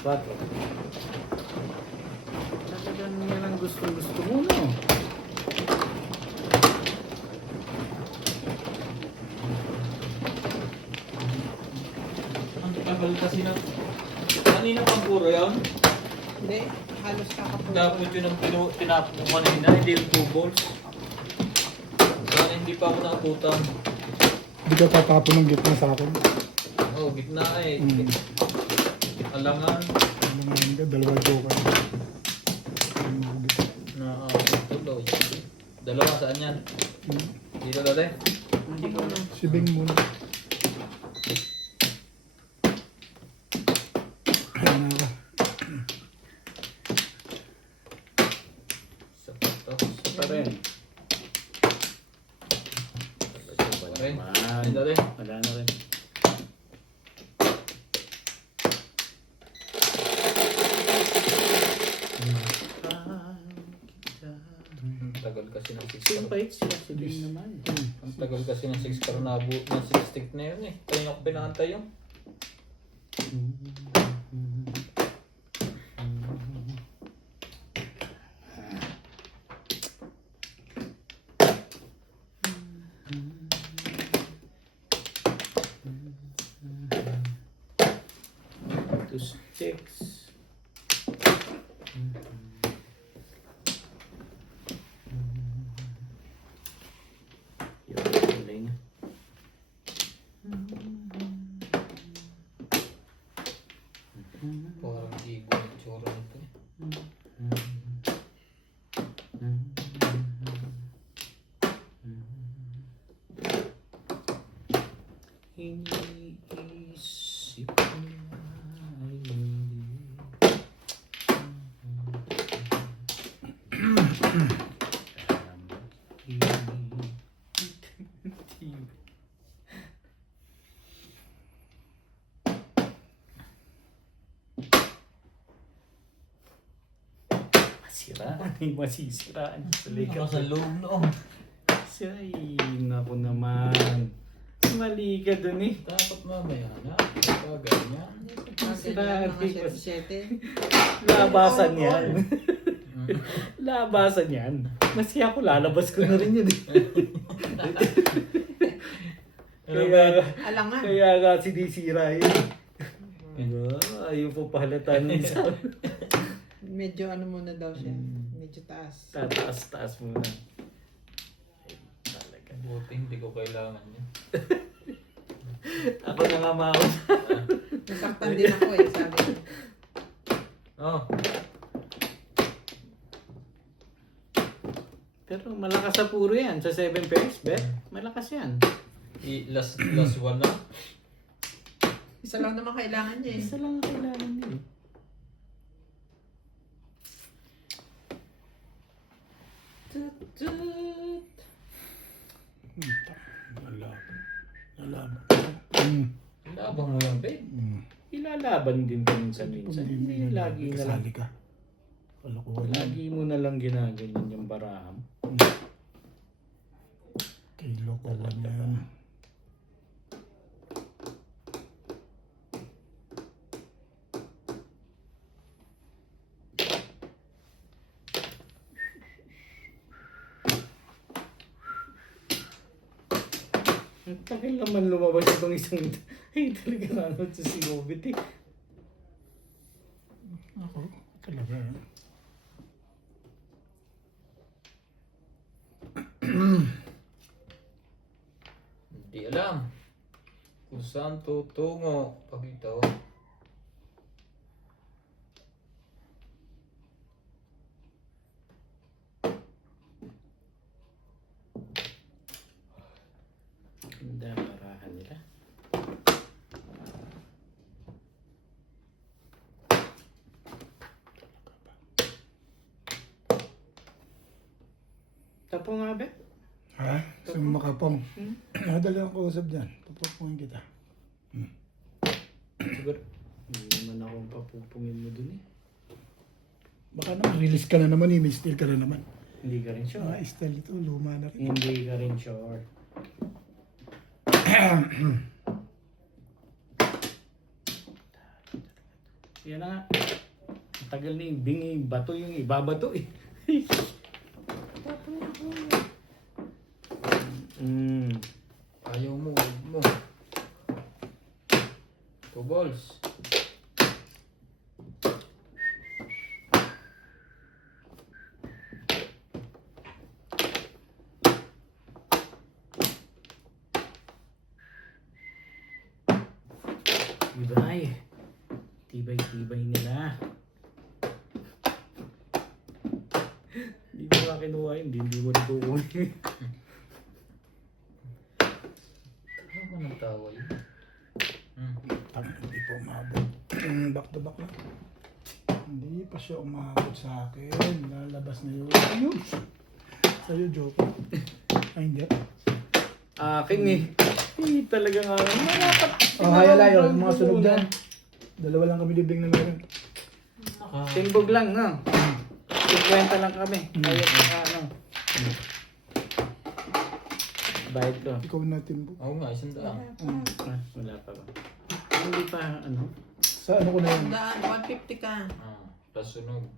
4. Talagang yan ang gusto mo, no? Ang tagal kasi na... Kanina pang puro yun? Hindi, halos kakapunta. Dapat yun ang tinapon ko kanina, hindi yung 2 balls. Sana hindi pa ako nakabutang. Hindi ka tatapon ng gitna sa akin. Oo, gitna eh. Alangan. Ano nga yun ka? Dalawa ito ka. Tuloy. Dalawa, saan yan? Dito dati? Hindi ko na. Sibing muna. Ayan na ka. Sapatos. Pa rin. Pa rin. Naman. Dito dati? Wala na rin. Ang tagal kasi ng 6 Same car. pa siya, sabihin naman. Ang tagal kasi ng 6 car na 6 stick na yun eh. Kaya ako pinakantay yun. Two sticks. Yung galing. Parang ibo yung tsura nito eh. Iniisip ko ay hindi. Masiraan, ay masisiraan sa Ako likod. sa loob noon. Ay, naku naman. Mali ka dun eh. Dapat mamaya na. Kapag ganyan. Masiraan mga 7-7. Labasan yan. Labasan yan. Maski ako lalabas ko na rin yun eh. Alangan. Kaya nga sinisira yun. Ayaw po pahalata ng isa. Medyo ano muna daw siya. Medyo taas. Tataas-taas muna. Ay, talaga. Buti hindi ko kailangan yun. Ako na nga maus. Nasaktan din ako eh, sabi ko. Oh, Pero malakas sa puro yan. Sa 7 pairs, bet. Malakas yan. last one na. Isa lang naman kailangan niya eh. Isa lang ang kailangan niya eh. Nalaban. Labang mo lang, babe. Ilalaban din paminsan-minsan. Hindi lagi na lang. Kasali ka. Kalokohan. Lagi mo na lang ginaganyan yung baraham. Kailokohan na yan. Ang tagal naman lumabas itong isang... Ay, talaga naman sa sinubit eh. Ako, talaga. Hindi alam. Kung saan tutungo. Pag ito. Ganda ang barahan nila. Tapo nga ba? Ha? Sumakapong. Nadali ang kausap dyan. Papapungin kita. Siguro. Hindi naman akong papupungin mo dun eh. Baka naman, release ka na naman eh. May steel ka na naman. Hindi ka rin sure. Mga style ito, luma na rin. Hindi ka rin sure. Yan na nga. Ang tagal na yung bingi, bato yung ibabato eh. Ayaw mo, huwag mo. 2 balls. Ibay. Tibay-tibay nila. Hindi mo nga kinuha yun, hindi mo rin kukunin. Ano ba ng tawa yun? Hindi po umabot. Back to back lang. Hindi pa siya umabot sa akin. Lalabas na yun. Ayun! Sa'yo, joke. Ay, hindi. Aking eh. Hindi talaga nga. Malapat. Oh, hi, Alayo. Yung mga sunog dyan. Dalawa lang kami libing na meron. Timbog lang, no? 50 lang kami. Kaya ano. Bayad ko. Ikaw na, Timbo. Oo nga, 100. Wala pa ba? Hindi pa, ano? Sa ano ko na yun? 150 ka. Plus sunog.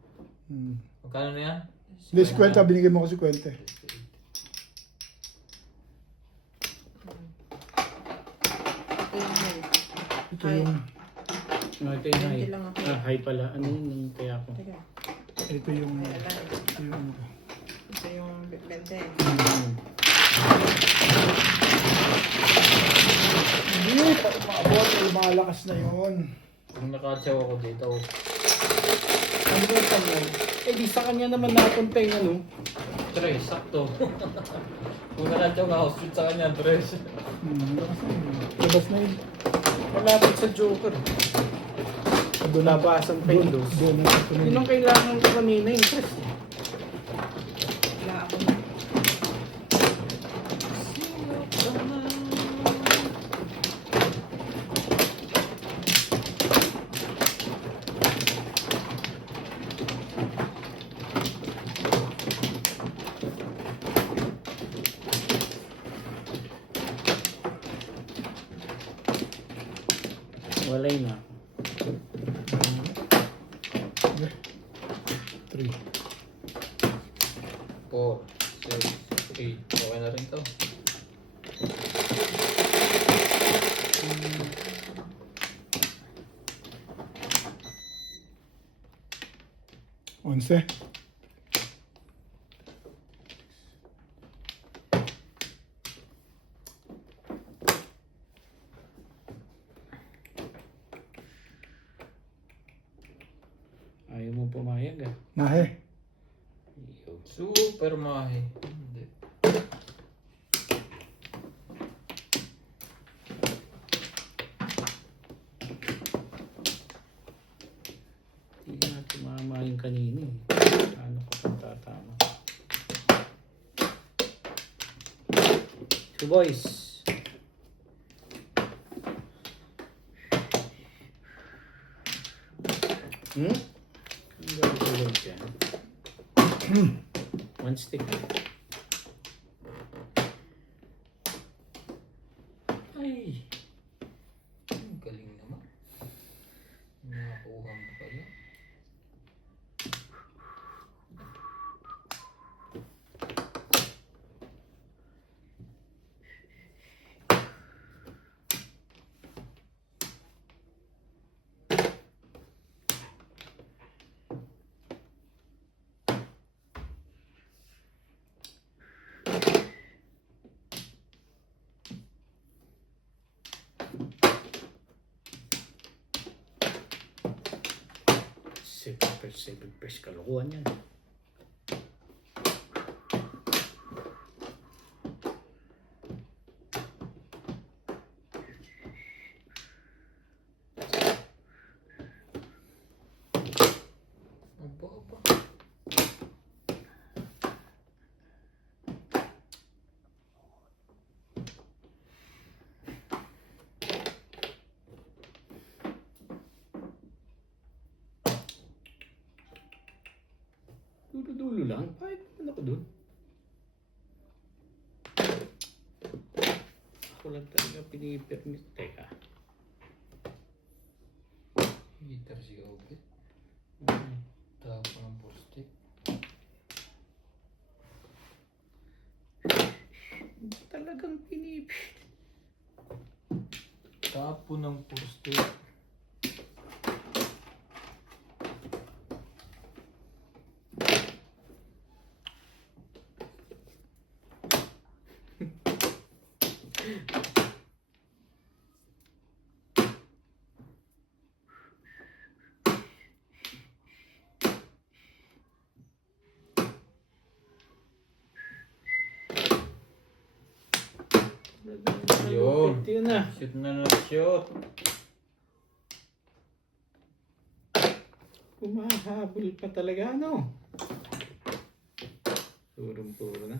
Hmm. Magkano na yan? Hindi, 50. Binigay mo ko 50. Ito Hi. yung, No, ito yung high. 20 lang ako. High pala. Ano yun? Kaya ako. Teka, ito yung, wala. ito yung ano ko. Ito yung 20. Hindi, maabot. Malakas na yun. Kung nakatsaw ako dito, Ano ba sa mo? Eh di sa kanya naman napunta yung ano. 3, sakto. Kung nakatsaw ka, hospital sa kanya, 3. Malakas na yun. Labas na yun. Malapit sa Joker. Doon Labasan pa yung dos. Doon na ito Yun ang kailangan ko kanina yung press. Wala ako. Walay na. 3. 4, 6, 8. Okay na rin to. Onse. Ayaw mo pumayag ah. Mahe. Super mahi. Hindi. Hindi nga tumama yung kanina eh. Ano ko pang tatama. So boys. Hmm? Ang gagawin dyan. One stick. Ay. Ang galing naman. Nakakuha mo pa yan. Seven press kalokohan yan. Aba, aba. Dulo-dulo lang. Kahit naman ako dun. Ako lang talaga pinipermit. Teka. 8, Hater si Obi. Tapo ng poste. Talagang pinipit. Tapo ng poste. Yun. Yun na. Shoot na na shoot. Humahabol pa talaga, ano? Purong-puro na.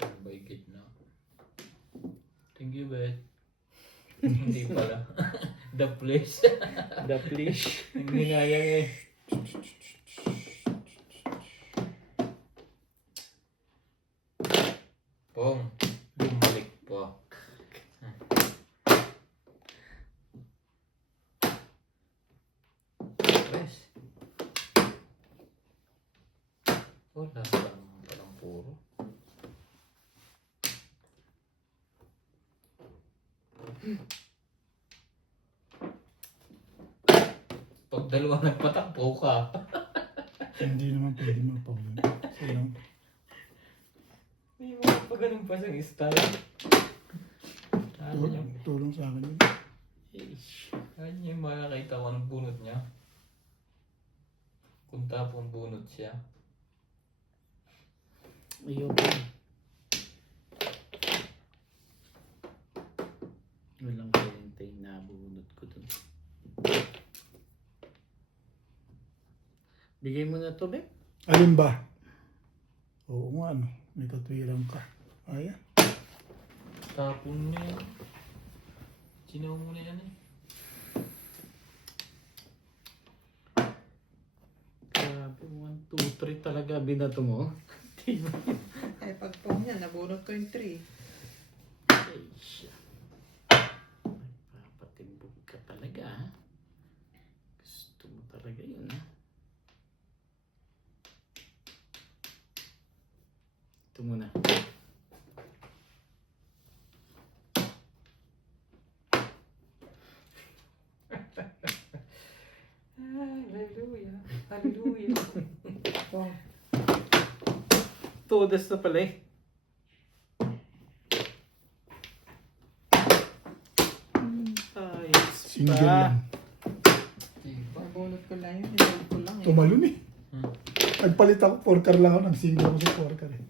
Sabay gitna. Thank you, Bet. Hindi pala. The place. The flesh. Hindi nga yan eh. Pong, bumalik pa. Press. Wala palang puro. Pag dalawa nagpatakbo ka. Hindi naman pwede mapawin. So lang. May mga pa ganun pa siyang style. Tulong sa akin yun. Ano yung makakita ko ng bunot niya? Kung tapong bunot siya. Ayun. Walang kwentay na bunot ko dun. Bigay mo na to, Bek. Alin ba? Oo nga, ano. May katwiran ka. Ayan. Tapon niya yan. Sinaw mo na yan eh. Grabe, 1, 2, 3 talaga binato mo. Diba? Eh, pag pong niya, nabunot ko yung 3. Ay, siya. Magpapatimbog ka talaga, ha? Gusto mo talaga yun, ha? Ito muna. Hallelujah. Hallelujah. Pong. Todas na pala, eh. Ayos Single pa. lang. Nabunot ko lang yun. Hinulog ko lang eh. Tumalun eh. Nagpalit ako, 4-car lang ako. Nag-single ako sa 4-car eh.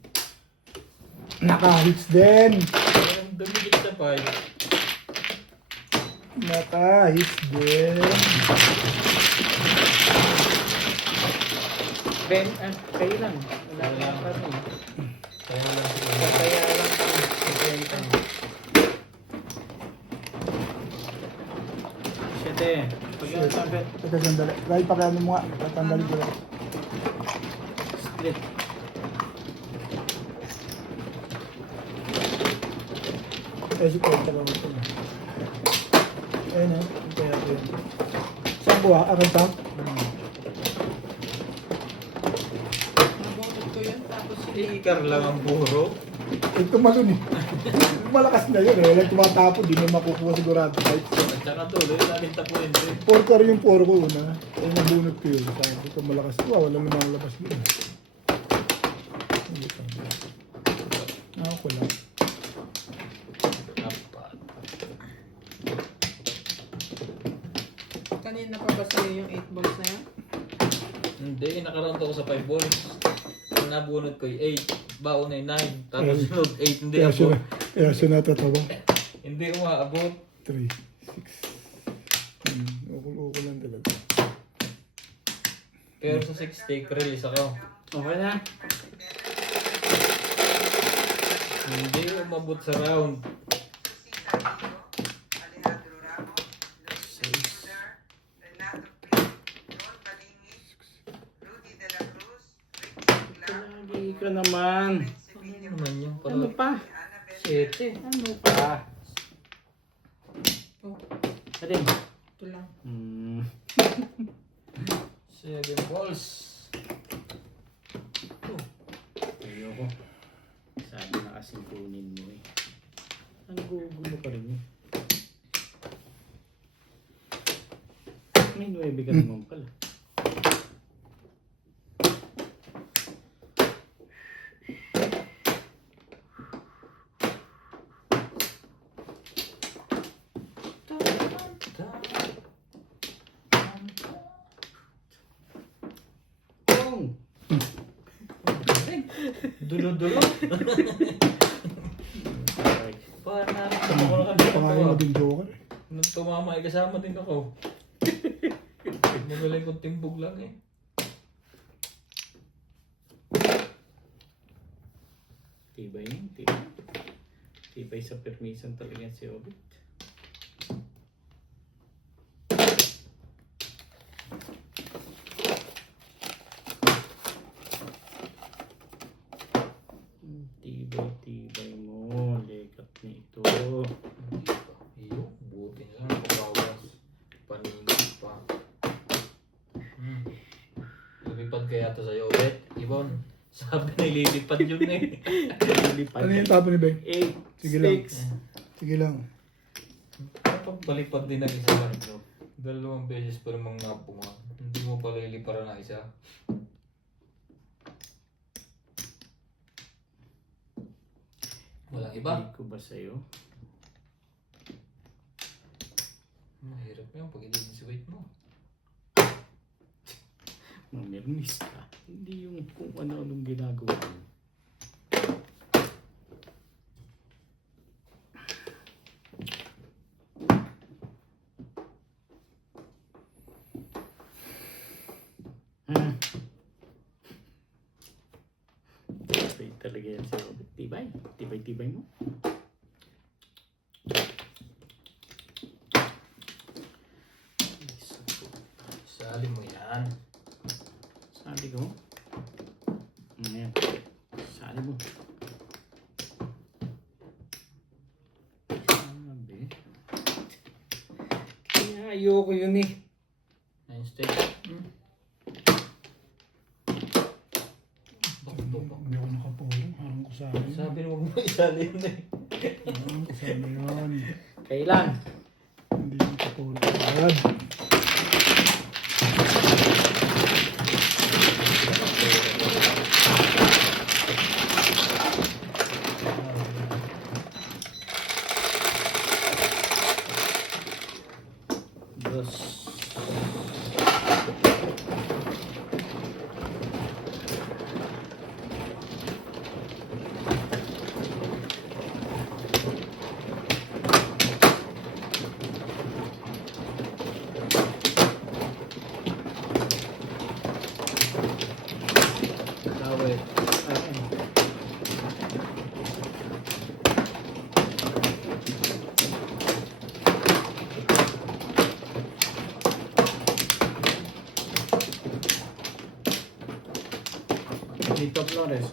Naka-hits din. Parang dumikit sa pipe. Naka-hits din. Ben, kayo lang. Wala Wala. ka pa rin. Kaya lang siguro. Kaya lang kami. Benta. Siyete. Pag-iwan sa bet. Teka, sandali. Kahit pa kaya mo nga. Tatandali ko lang. Split. Eh, si Paul, talaga ito na. Ayun eh. Kaya ko yun. Saan ko ah? Akin ta? Nabunot ko yun. Tapos Sticker lang ang puro. Eh, tumalun eh. Malakas na yun eh. Walang tumatapo. Di mo makukuha sigurado. Kahit At saka tuloy, natin tapuin din. 4-car yung 4 ko una. Eh, nabunot ko yun. Sabi ko malakas. Wow, walang lumalabas yun. Hindi pa. Ako lang. Apat. kanina pa ba sa'yo yung 8 balls na yun? Hindi, nakaround ako sa 5 balls. Ang nabunot ko yung 8. Baon ay 9. Tapos sunod 8. Hindi Kaya siya, abot. kaya siya natatawa. Hindi umaabot. 3, 6. Ukol lang talaga. Pero sa 6 take release ako. Okay na. Hindi umabot sa round. Lagi ko ka naman. Ano naman yung Ano pa? 7. Ano pa? Oh, Alin? ito lang. 7 balls. Ayoko. Sabi na kasing kunin mo eh. Ano gugulo pa rin eh. May 9 ka naman pala. Kong! Dulo-dulo. Parang naramdaman ko na kami Pangalan mo din joker. nung tumama ay kasama din ako. Magaling kong timbog lang eh. Tibay yun, tibay. Tibay sa permission talaga si Obit. Tibay mo. Lekat na ito. Iyo, buti na lang pagkawas. Paninit pa. Lumipad kaya to sa'yo ulit, Ibon. Sabi na ililipad yun eh. Lipad. Ano yung tapo ni Beng? 8, Sige lang. 6. Sige lang. Kapag balipad din ang isa lang, no? 2 beses pa namang napunga. Hindi mo pala iliparan na isa. Walang iba. Hindi ko ba sa'yo? Mahirap yan pag hindi sweet mo. Mamirnis ka. Hindi yung kung ano-anong ginagawa mo. Tibay talaga yan si Robert. Tibay. Tibay-tibay mo. Sali mo yan. Sabi ko. Ayan. Sabi mo. Sabi. Kaya ayoko yun eh. 9 steps. Hindi ako nakapulong. Harang ko sa akin. Sabi mo mo isali yun eh. Harang ko sa akin yun. Kailan? Hindi nakapulong. Agad. Dos. Kawit. Dito Flores.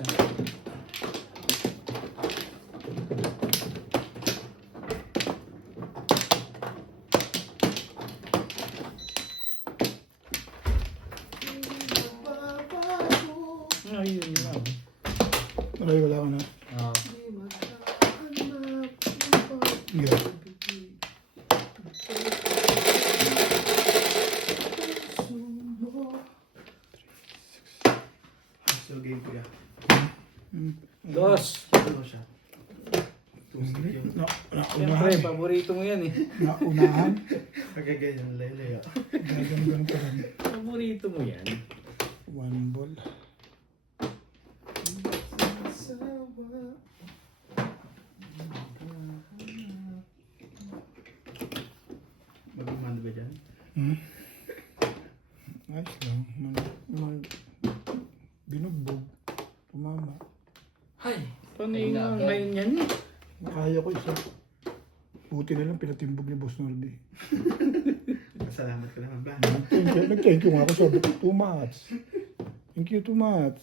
Ayun lang. Maray, wala ka na. Ah. Yeah. So game ko yan. Dos. Ano siya? Siyempre, Naunahan. paborito mo yan eh. Naunahan. Pagkaganyan, lay-lay ah. Gagan pa rin. Paborito mo yan. 1 ball. Mag-umando ba dyan? Ayos lang. Binugbog. Tumama. Hay! Paano yung ngayon yan eh? Kaya ko isa. Buti na lang pinatimbog ni Boss Norby. Salamat ka naman ba? Nag-thank you nga ako. Sabi ko, too much. Thank you too much.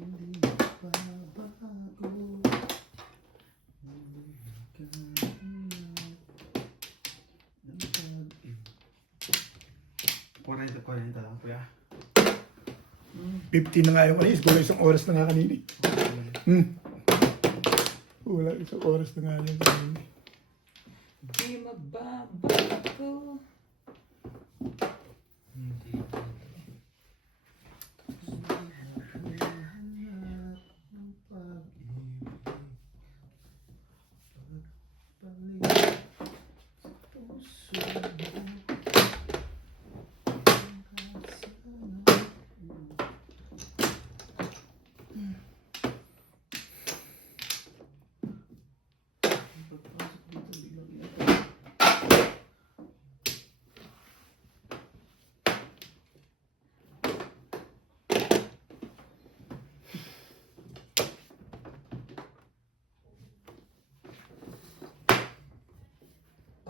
Hindi babago. 40 lang kuya. 50 na nga yung alis. Wala isang oras na nga kanina. Wala isang oras na nga yung kanina. Di mababago. Hindi.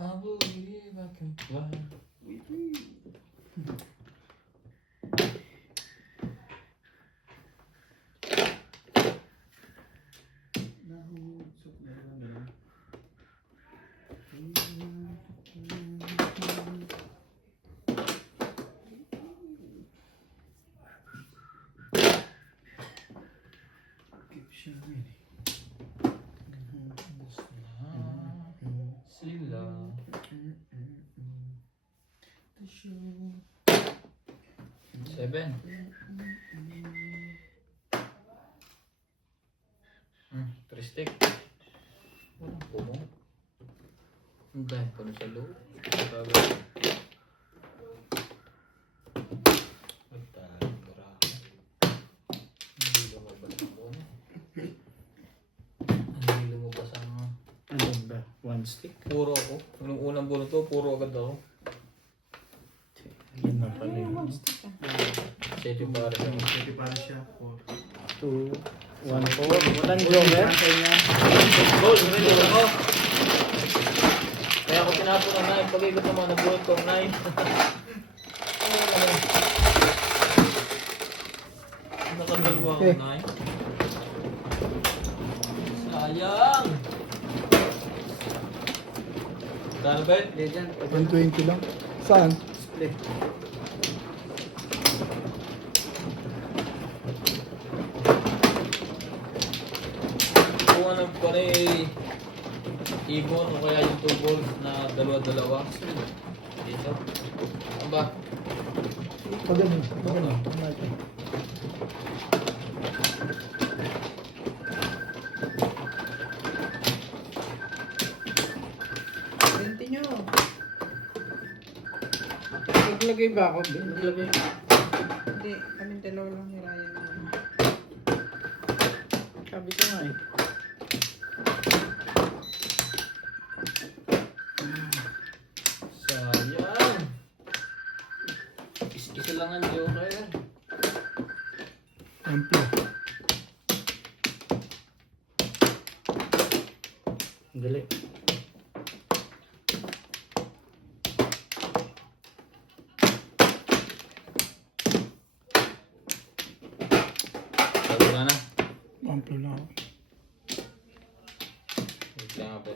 I believe I can fly. Nahusok na lang. Keep shining. Sila. The show. 7. Tristik. Walang pumo. Ang dahil ko na sa loob. Ay tayo, barako. Hindi lumabas ang puno. Hindi lumabas ang... Ano ba? One stick? Puro ako. Nung unang bunot ko, puro agad ako. Yun na pala Ay, yun. one stick ah. Seti para sa mga. Pwede para siya for 2, 1, 4. Walang joker. Goal! Rin ako! Kaya ako tinapon ang 9. Pag-ikot naman, nabunot ko ang 9. Nakadalwa ang 9. Sayang! Kano ba yun? 120 lang. Saan? Split. Kung ano pa rin ibon o kaya yung 2 balls na dalawa-dalawa. Dito. Ano ba? Pag ganun. Pag ganun. Bente nyo. Naglagay ba ako? Naglagay. Hindi, kaming dalawa lang ni Ryan. Sabi ko nga eh. Sayang! Isa lang ang joker. Amplo. Dali. Wala na. Amplo lang ako. Wait lang ako.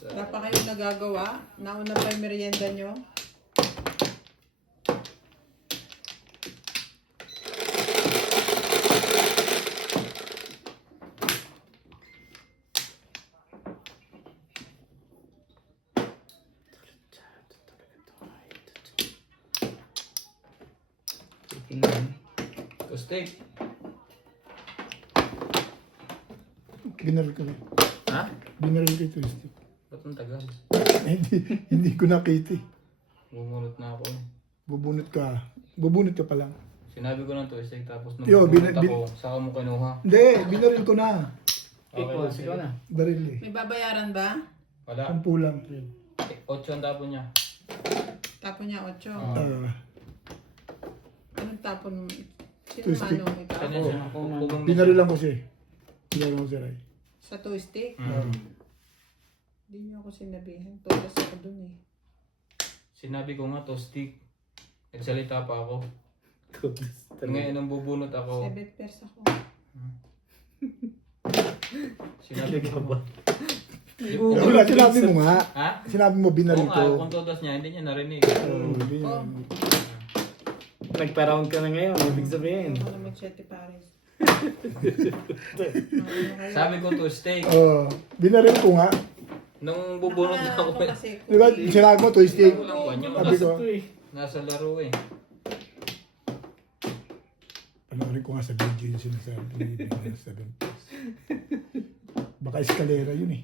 Wala pa kayo nagagawa? Nauna pa yung merienda nyo? Tingnan. Kustik. Binaril ko na. Ha? Binaril ko ito. Stick. Ba't ang tagal? Hindi ko nakita eh. Bumunot na ako. Bubunot ka. Bubunot ka pa lang. Sinabi ko ng twisting tapos nung Yo, bumunot ako, saka mo kinuha. Hindi, binaril ko na. Equals, ikaw na. Baril eh. May babayaran ba? Wala. 10 lang. 8 ang tapon niya. Tapon niya 8. Anong tapon mo? Sino Twisted. manong ikaw? Kanya siya. Pugong Binaril lang ko siya eh. Binaril lang ko siya Ray. Sa two stick? Mm. Hindi niyo ako sinabihan. Todas ako dun eh. Sinabi ko nga to stick. Nagsalita pa ako. Ngayon nang bubunot ako. 7 pairs ako. Sinabi ko ba? Wala, sinabi mo nga. Ha? Sinabi mo binaril Oo nga, ko. kung todas niya, hindi niya narinig. Hindi Oh. yan. Nagpa-round ka na ngayon, ibig sabihin. Ako na mag-7 pares. Sabi ko to steak. Binaril ko nga. Nung bubunot ako, Di ba, sinabi mo, to steak. walang kwan yun. Sabi ko, Nasa laro eh. panoorin ko nga sa video yung sinasabi. 7 plus. Baka eskalera yun eh.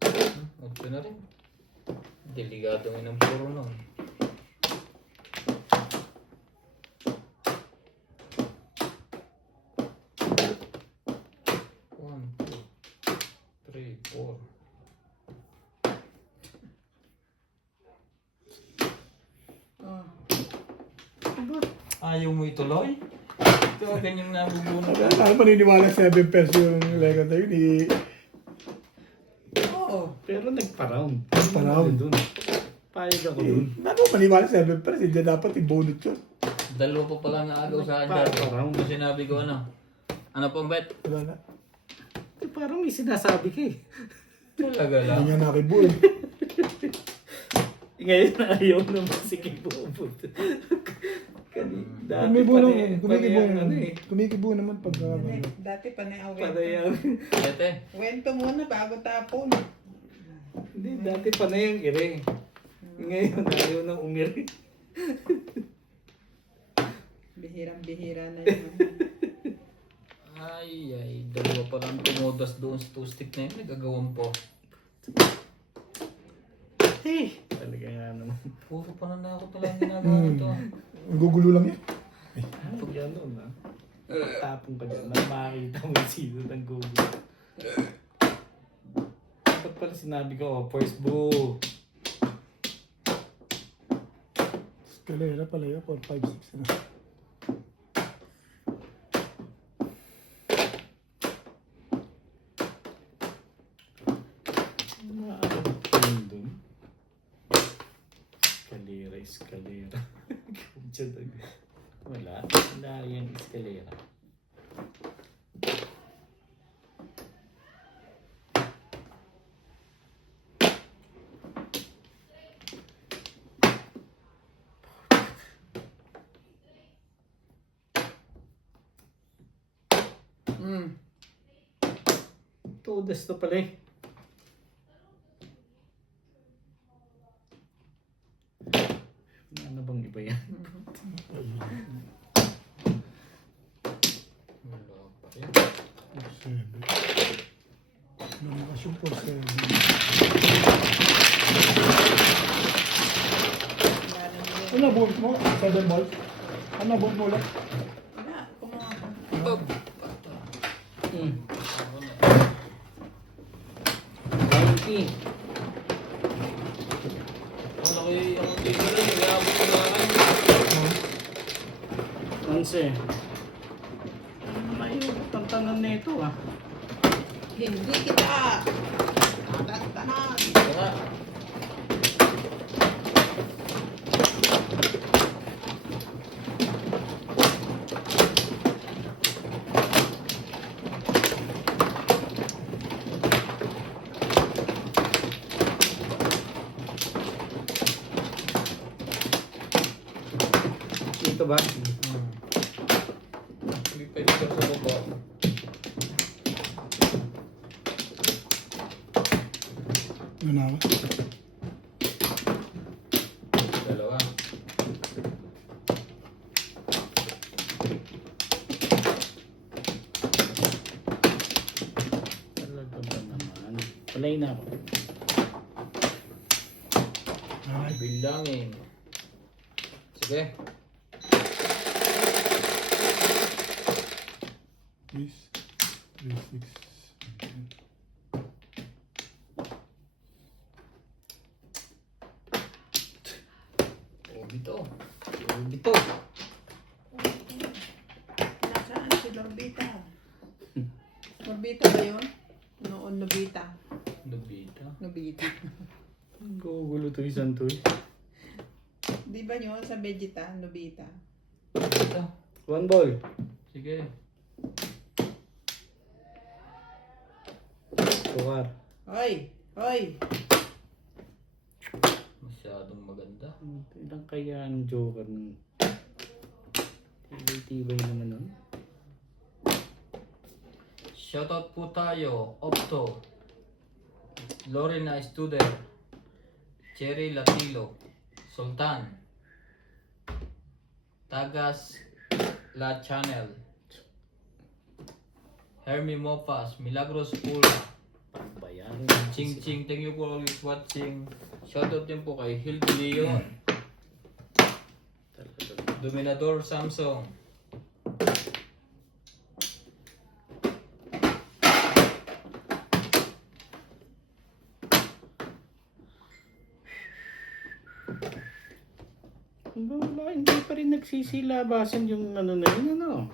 Ito na rin. Delikado ng puro nun. One, two, three, four. Oh. Ayaw mo ituloy? Ito, ganyan na bubunot. Ano maniniwala 7 pesos yung Lego na yun eh. Oo. Pero nagpa-round. Nagpa-round. Dun. Payag ako dun. Ano maniniwala 7 pesos? Hindi dapat i-bonus yun. Dalawa pa pala na agaw sa akin dati. Kung sinabi ko ano. Ano pong bet? Wala na. Parang may sinasabi ka eh. Talaga lang. Hindi niya nakibo eh. Ngayon ayaw naman si Kibobot. Dati Kumikibo pa naman. Kumikibo ano naman. eh. Kumikibo naman pag... Dati pa na awento. Panayang. Ete. Wento muna bago tapon. Hindi, dati pa na yung ire. Ngayon ayaw na umiri. Bihirang-bihira na yun. Ay, dalawa pa lang tumudas doon sa two-stick na yun. Nagagawan po. Eh, talaga nga naman. Puro pananakot na lang ginagawa nito. Gugulo lang yan. Ano gano'n ah? Tapong ka dyan na makakita mo yung sino ng Google. Dapat pala sinabi ko, oh, first boo. Eskalera pala yun. 4, 5, 6 na. Ano dun? Eskalera. Wala. Wala yung eskalera. Todas to pala eh. Ano bang iba yan? Wala pa rin. 7. Lumakas yung 4, 7. Ano buhok mo? 7 balls? Ano buhok mo ulit? Wala, kumuha ko. Bob! 90. Wala ko yung tigil rin. Iabot ko na rin. 11. Mayo, tantanan na ito ah. Hindi kita. Tatantahan. Tara. Dito ba? Hindi pwede ka sa baba. Ano na ako? Dalawa. Talaga ba naman? Palay na ako. Ay, Bilangin. Sige. please. 3, 6. Obito. Dito. Nasaan si Lorbita? Lorbita ba yun? Noon Lobita. Lubid. Nobita. Gugulo to isang to eh. Di ba nyo sa Vegeta, Nobita? Ito. One ball. Sige. Sukar. Hoy! Hoy! Masyadong maganda. Ilang kaya ang Joker ng tibay-tibay naman nun. Shoutout po tayo. Opto. Lorena Studer. Cherry Latilo. Sultan. Tagas La Channel. Hermie Mofas. Milagros Pula. Bayan. Ching Ching. Thank you for always watching. Shoutout din po kay Hildy Leon. Dominador Samsung. Wala, hindi pa rin nagsisilabasan yung ano na yun, ano?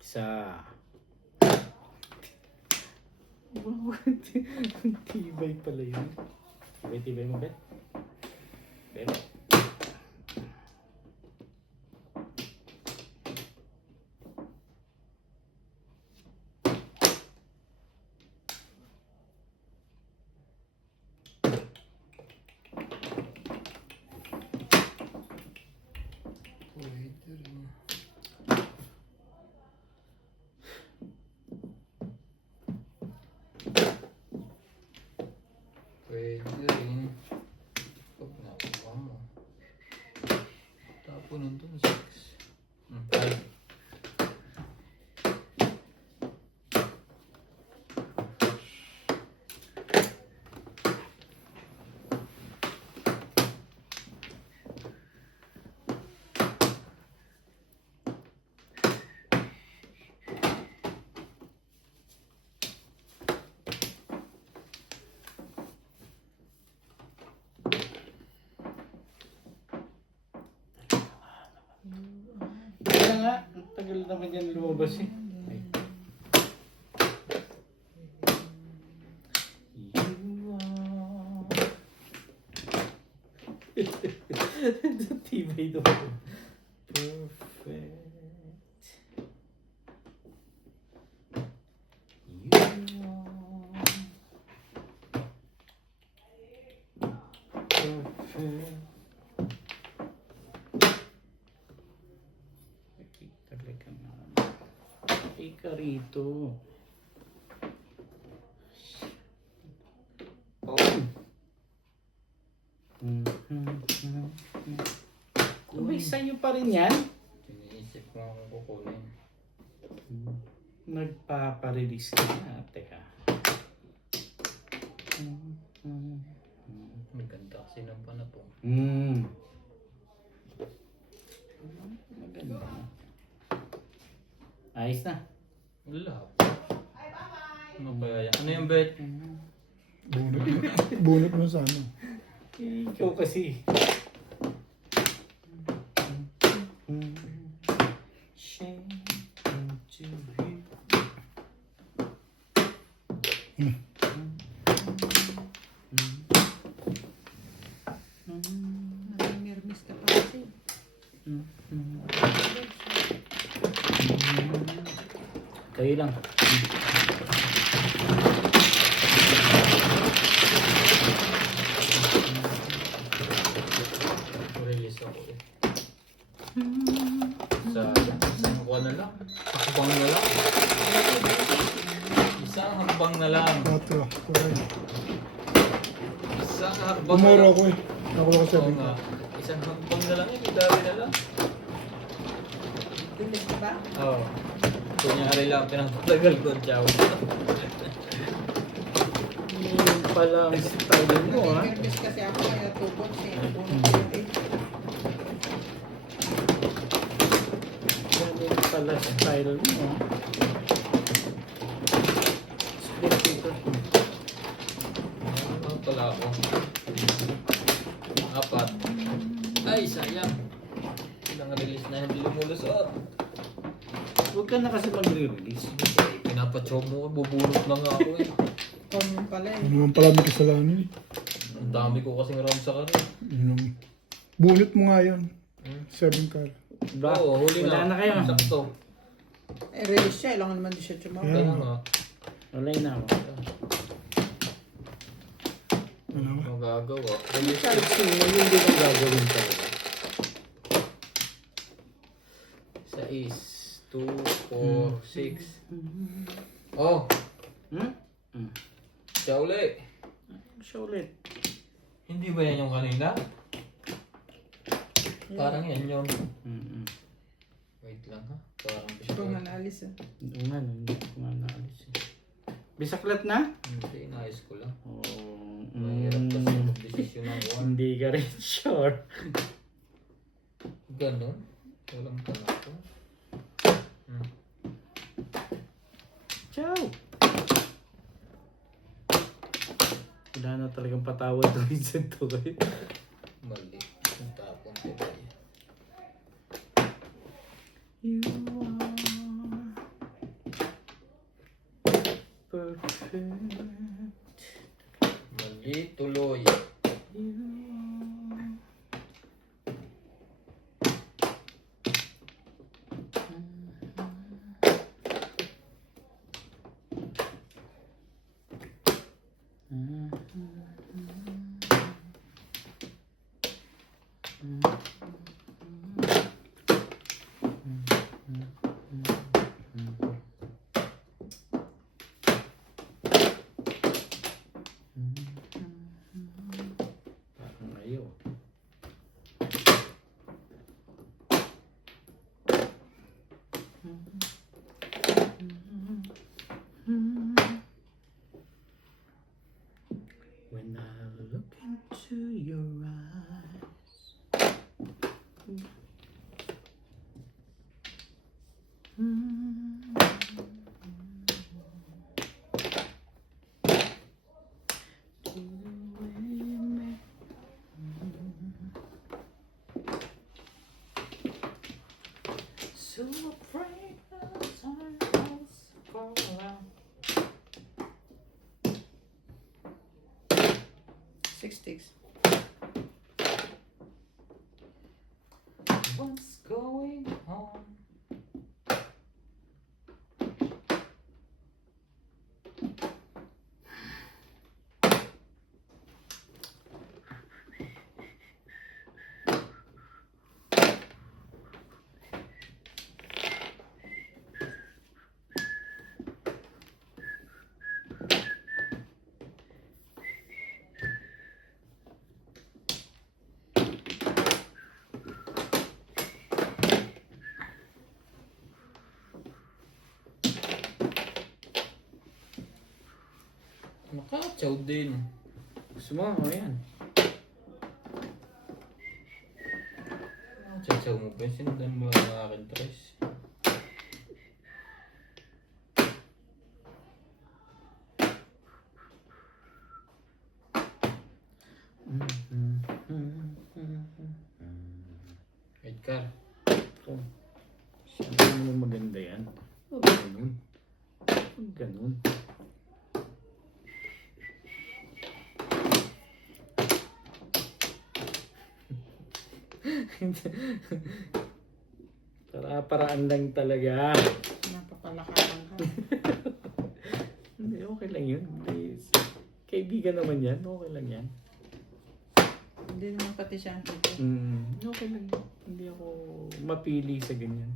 Isa. Tibay pala yun. Tibay mo, Bet? Bet? Pwede rin. Pag nakuha mo. Tapon nandun 6. 5. Kaya nga, ang tagal naman yan lumabas eh. Ay. You are... Tibay doon. Perfect. You are... Perfect. Talaga naman. Ika rito. Oh. Uy, sa'yo pa rin yan? Tiniisip ko nga kung kukunin. Nagpaparelease ka na. Teka. Ang ganda kasi ng panapong. Maganda. Ayos na. Wala. Ano kaya yan? Ano yung bet? Bunot. Bunot mo sa ano. Ikaw kasi. Nangirmis ka pa kasi. Kayo lang. Release ako eh. Isang kuha na lang. Hakbang na lang. Isang hakbang na lang. 4. Correct. Isang hakbang na Umuro lang. ako eh. Nakuha ko sa Oo nga. Isang hakbang na lang eh. Bidari na lang. Dinig ka ba? Oo. Kunyari lang pinapatagal ko. Ciao. Yun pala ang style mo ha. Nangirmis kasi ako kaya tubot siya. Bunot ko yun eh. Yun pala style mo ha. Split dito. Ano pala ako? 4. Ay, sayang. Ilang release na hindi lumulusot. Huwag ka na kasi magre-release. Eh, pinapachow mo ko, bubunot na nga ako eh. Common pala Ano eh. naman pala may kasalanan eh. Ang dami ko kasing ram sa karin. Yun ang... Bunot mo nga yan. Hmm? 7 car. Ba? Oo, huli Wala na kayo. Sakto. Eh, release siya. Ilangan naman 18 mo. Kaya nga. Wala na ako. Ano ba? Magagawa. Kasi yun din ang gagawin talaga. 6, 2, 4, 6. Oh, Hmm? Hmm. siya uli. Siya ulit. Hindi ba yan yung kanina? Parang yan yun. Mm-mm. Wait lang ha. Parang Ito nga naalis ah. Oo nga, hindi ko nga naalis eh. Bisaklat na? Hindi, inayos ko lang. Oh, Mahirap kasi mag-desisyon ng one. hindi ka rin sure. Ganon. Walang tanong ko. Ciao! Wala na talagang patawad to minsan to eh. Mali. Ang tapon ko ba yan? You are perfect. Mali tuloy. You are... Parang ayaw. When I look into your eyes, so afraid that times fall around. 6 sticks. What's going on? Nakatsaw din. Gusto mo? O yan. Nakatsaw mo ba? Sinundan mo ang aking tres. Wait ka. Ito. Siyempre naman maganda yan. Huwag ganun. Huwag ganun. Para-paraan lang talaga. Napapalakaran ka. Hindi, okay lang yun. Please. Kaibigan naman yan. Okay lang yan. Hindi naman pati siya ang hito. Okay lang yun. Hindi ako mapili sa ganyan.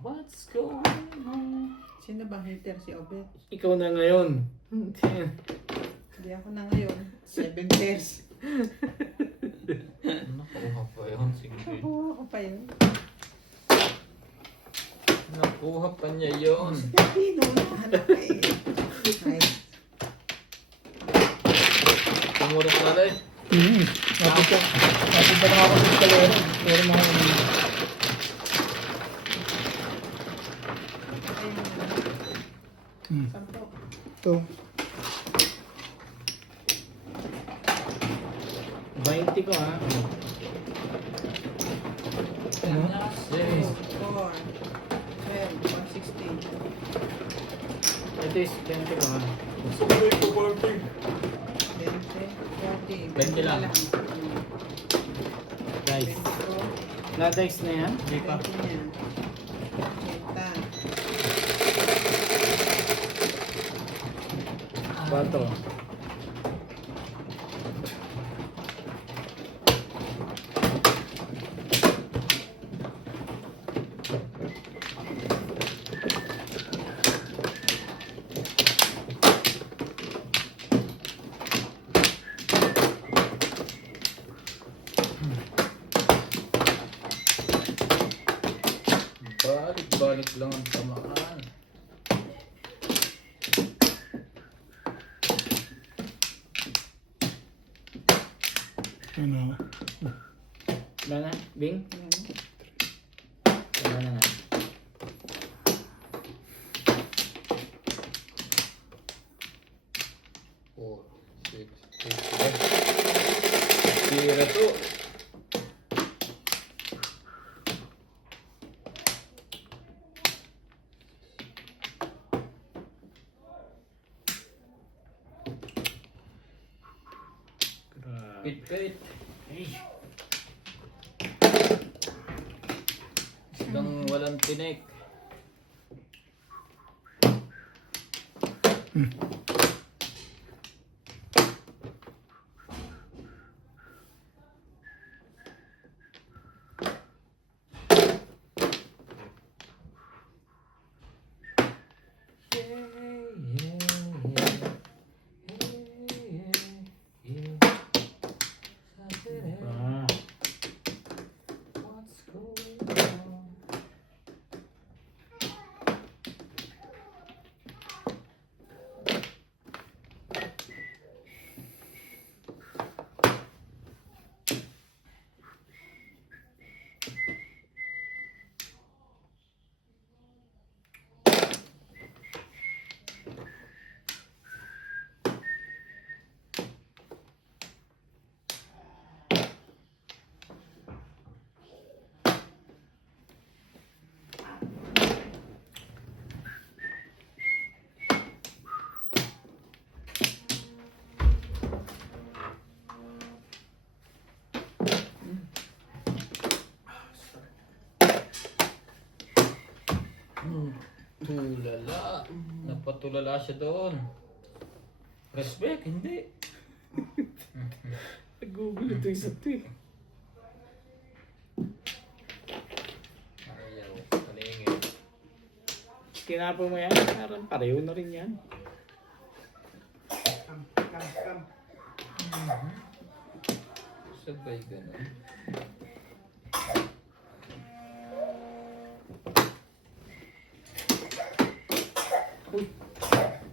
What's going on? Sino ba hater? Si Obet? Ikaw na ngayon. Hindi ako na ngayon. 7 pairs. Nakuha pa yun. Sige. Oo, ako pa yun. Nakuha pa niya yun. Pino, nahanap ka eh. Nice. Tumurok na rin. Napit pa na ako sa kalera. Pero mga Sampo. ito. 20 ko ha. Ito is 20 ba? Sabay ko 40. 20, 40. 20 lang. Guys. 20 Na-dice na yan? Hindi pa. niya. 80. 4. Balik-balik lang ang tamaan. Ano? Wala na? Bing? Wala na nga. Four, six, eight, tira to. Grabe. Pit-pit. Ay. Isang walang tinik. Ah. What's going on? Tulala. Napatulala siya doon. Respect, hindi. Nag-google ito isa ito eh. Ayaw, palingin. Kinapa mo yan? Parang pareho na rin yan. Kam. Sabay ganun.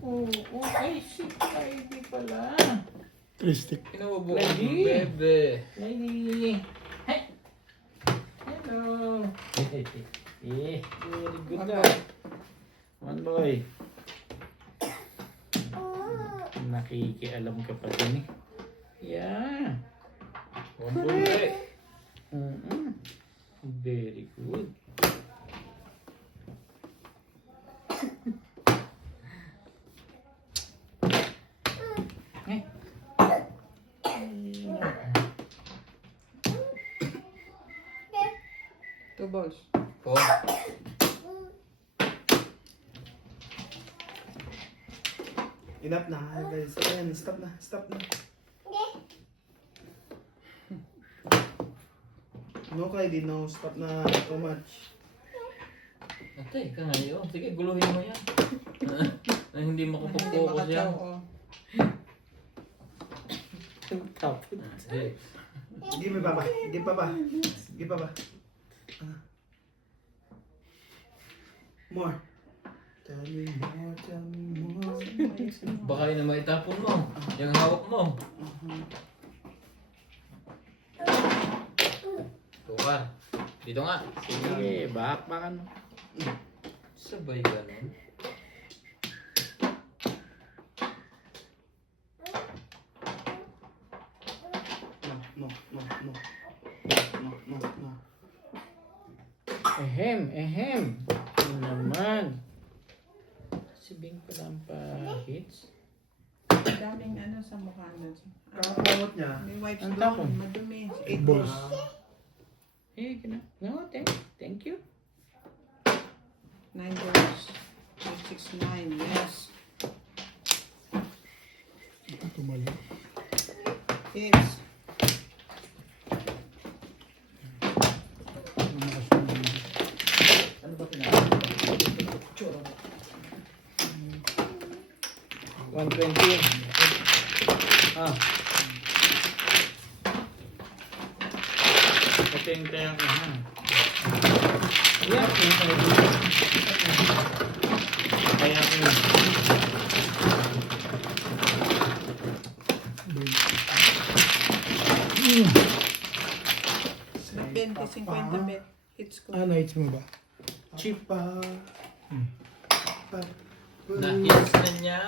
Oh, okay. Shit, hindi pala. Tristic. Inuubo ko Lady. ng bebe. Lady. Hey. Hello. Very good daw. One boy. Nakikialam ka pa din eh. Yeah. Kumbulay. Very good. Two balls. Oh, Enough na guys. Ayan, stop na. No, Kylie, no. Stop na too much. natay ka ngayon. Sige, guluhin mo yan. Na hindi Hindi makapokus yan. makachow. Oh. Tapos. Sige. Hindi pa ba? Hindi pa ba? Hindi pa ba? More. Tell me more, tell me more. Baka yun na maitapon mo. Yung hawak mo. Tukar. Dito nga. Sige, bakbakan mo. Sabay ganun. No. Ehem. Ano naman? Si Bing pa lang pa hits. Daming ano sa mukha nun. Kakapamot niya. May wipes Ang doon. tapon. Madumi. 8 Balls. balls. Eh, no, thank you. 9 balls. 8, 6, 9. Yes. Tumayo. Hits. Ano ba pinaka? 120. Ah. Ito yung kaya ko, ha? Yeah, kaya ko yun. May 20, 50 bet. Hits ko. Ah, nights mo ba? Chipa. Hmm. Na-hits na niya.